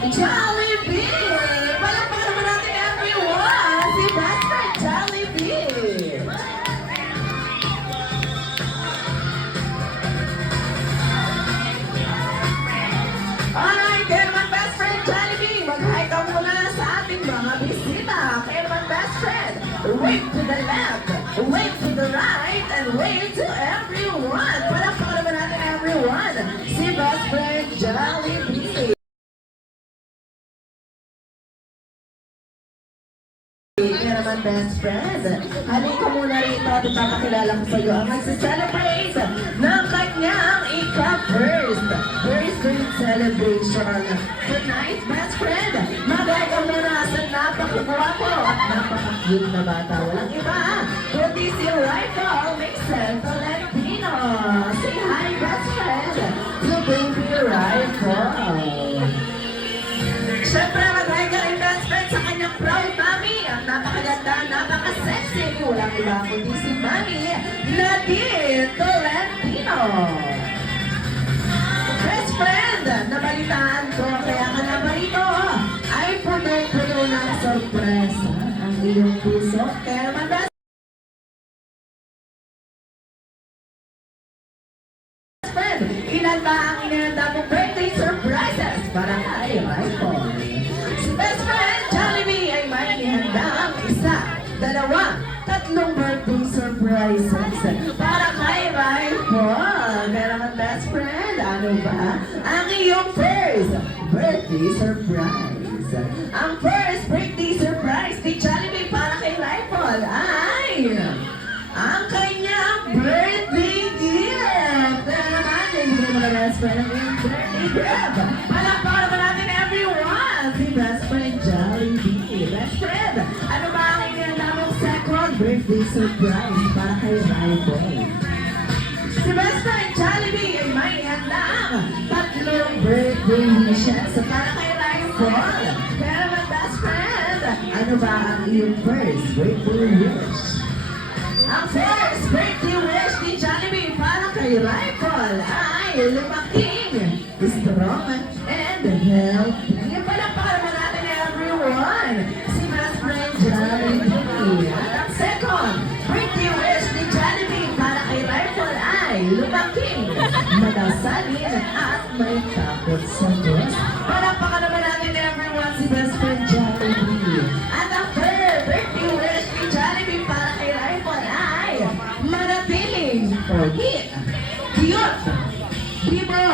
Jollibee! Palakpakan naman natin everyone! Si Best Friend Jollibee! Alright, kaya naman Best Friend Jollibee, mag-hi ka muna sa ating mga bisita. Kaya naman Best Friend, wave to the left, wave to the right, and wave to everyone. Palakpakan naman natin everyone! Si Best Friend Jollibee! Kaya naman best friend, halika muna rito at ipapakilala ko sa iyo ang magsiselebrate ng kanyang ika-first grade celebration. Tonight, best friend, mag-hi ka muna sa napakagwapo at napaka-cute na bata. Walang iba, kundi si Rifle Mixel Tolentino. Say hi, best friend, to baby Rifle. Siyempre, mag-hi ka rin best friend sa kanyang proud mommy. Ang napakaganda, napaka-sexy. Walang iba kundi si Mami Nadine Tolentino. Best friend, nabalitaan ko, kaya ka naman rito ay puno-puno ng sorpresa ang iyong puso. Kaya naman best friend, ilan ba ang inihanda mong birthday surprises para kay Rifle? Si best friend Jollibee ay may inihandang isa, dalawa, tatlong birthday surprises para kay Rifle. Kaya naman best friend, ano ba ang iyong first birthday surprise? Ang first birthday surprise ni Jollibee para kay Rifle ay ang kanyang birthday gift. Kaya naman, hindi mo na best friend ang iyong birthday gift. Palakpakan naman natin everyone, si best friend Jollibee. Best friend, ano ba ang inihanda mong second birthday surprise para kay Rifle? Si best friend Jollibee ay may handang tatlong birthday wishes para kay Rifle. Kaya naman best friend, ano ba ang iyong first birthday wish? Ang first birthday wish ni Jollibee para kay Rifle ay lumaking, strong, and healthy. Palakpakan naman natin everyone, si best friend Jollibee. At ang second birthday wish ni Jollibee para kay Rifle ay lumaking, magasalin, at may takot sa Diyos. Palakpakan naman natin everyone, si best friend Jollibee. At ang third birthday wish ni Jollibee para kay Rifle ay manatiling pogi, cute, bibo,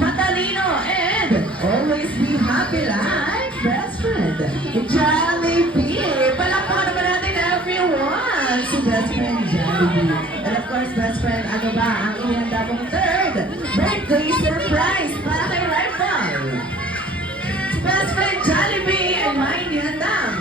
matalino, and always be happy like best friend Jollibee. Palakpakan naman natin everyone, si best friend Jollibee. And of course, best friend, ano ba ang inihanda mong third birthday surprise para kay Rifle? Si best friend Jollibee ay may inihandang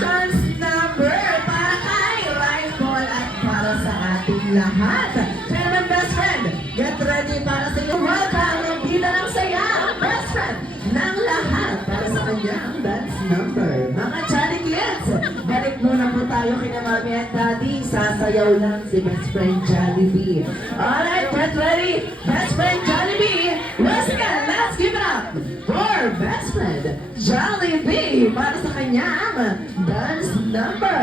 dance number para kay Rifle at para sa ating lahat. Kaya naman best friend, get ready para sa iyo. Welcome ang bida ng saya, ang best friend ng lahat para sa kanyang dance number. Mga Johnny Kids, balik muna po tayo kina Mami at Daddy. Sasayaw lang si best friend Jollibee. Alright, get ready, best friend Jollibee. Once again, let's give it up for best friend Jollibee para sa kanyang dance number.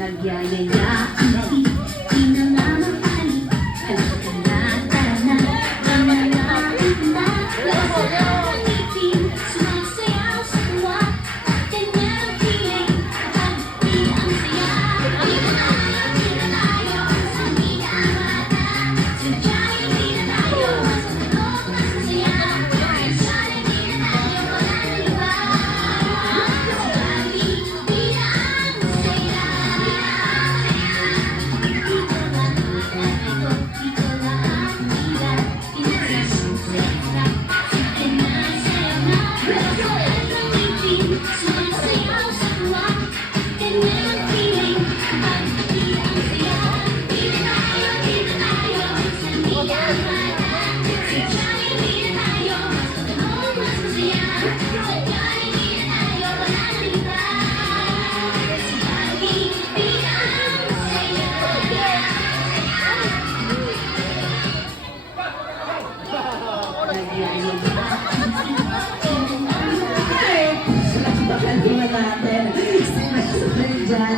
Nagyayaya ang pinangamahali. Halika na, tara na, gawin natin na. Lahat ang ngipin, sumasayaw sa tuwa. Ganyan ang feeling, kapag di ang saya. Di na tayo, sa mida ang mata. Sa Jollibee na tayo, sa tulog na sa saya. Jollibee na tayo, wala nang iba. Sa Jollibee na ang saya.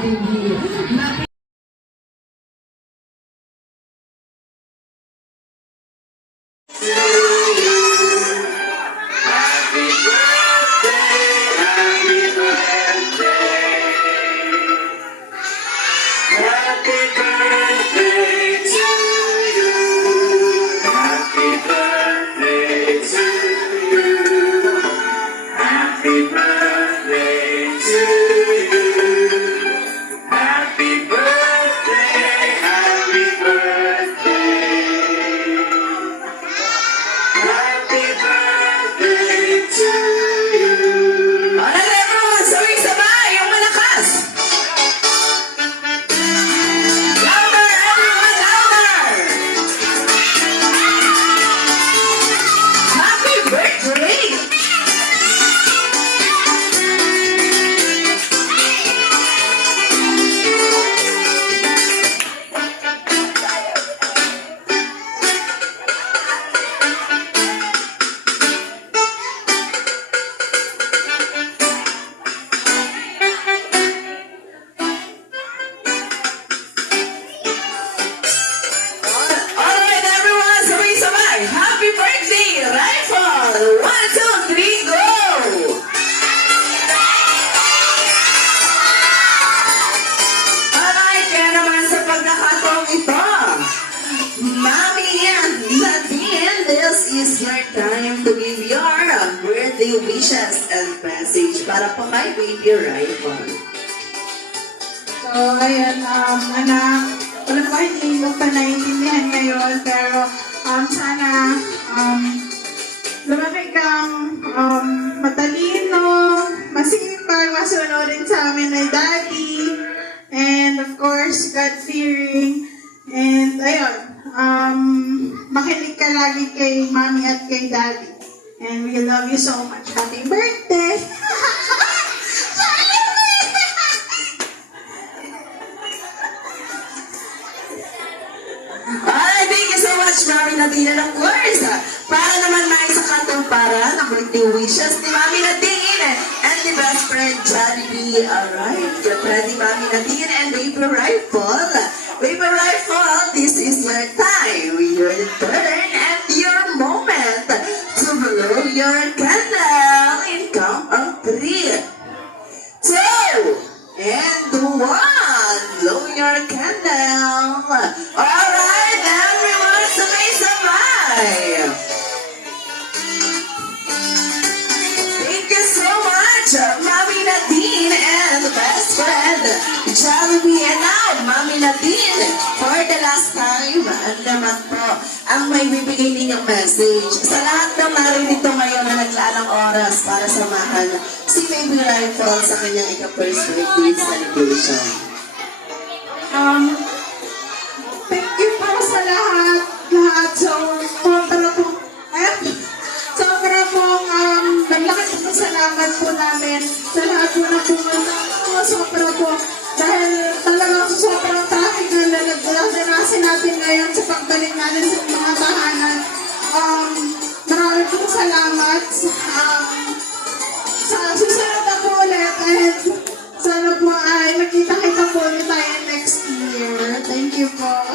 Jollibee. Alright, everyone, sabay-sabay, yung malakas. Louder, everyone, louder. Happy birthday. Alright, everyone, sabay-sabay. Happy birthday, Rifle. 1, 2, 3, go. Alright, kaya naman sa pagkakataong ito, Mami Nadine, this is your time to give your birthday wishes and message para po kay Baby Rifle. So, ayun, anak, wala ko hindi mo pa naiintindihan ngayon, pero sana lumaki kang matalino, masipag, masunurin sa amin ni Daddy, and of course, God-fearing, and ayun, makinig ka lagi kay Mommy at kay Daddy, and we love you so much. Happy birthday! Alright, thank you so much, Mami Nadine. And of course, para naman maisakatuparan ang birthday wishes ni Mami Nadine and the best friend, Jollibee. Alright, get ready, Mami Nadine and Baby Rifle. Baby Rifle, this is your time, your turn, and your moment to blow your candle in count of 3, 2, and 1. Blow your candle. Alright, everyone, sabay-sabay. Thank you so much, Mami Nadine and best friend, Jollibee. And now, Mami Nadine, for the last time, naman po, ang may bibigay ninyong message sa lahat ng naririto ngayon na naglaan ng oras para samahan si Baby Rifle sa kanyang ika-first birthday celebration. Thank you po sa lahat. Sobra pong naglakas po salamat po namin sa lahat po na pumunta po. Sobra po. Dahil talagang sobrang traffic na nagdarasin natin ngayon sa pagbalik natin sa mga tahanan. Marami pong salamat. Sa susunod na po ulit. And sana po ay makita-kita po ulit tayo next year. Thank you po.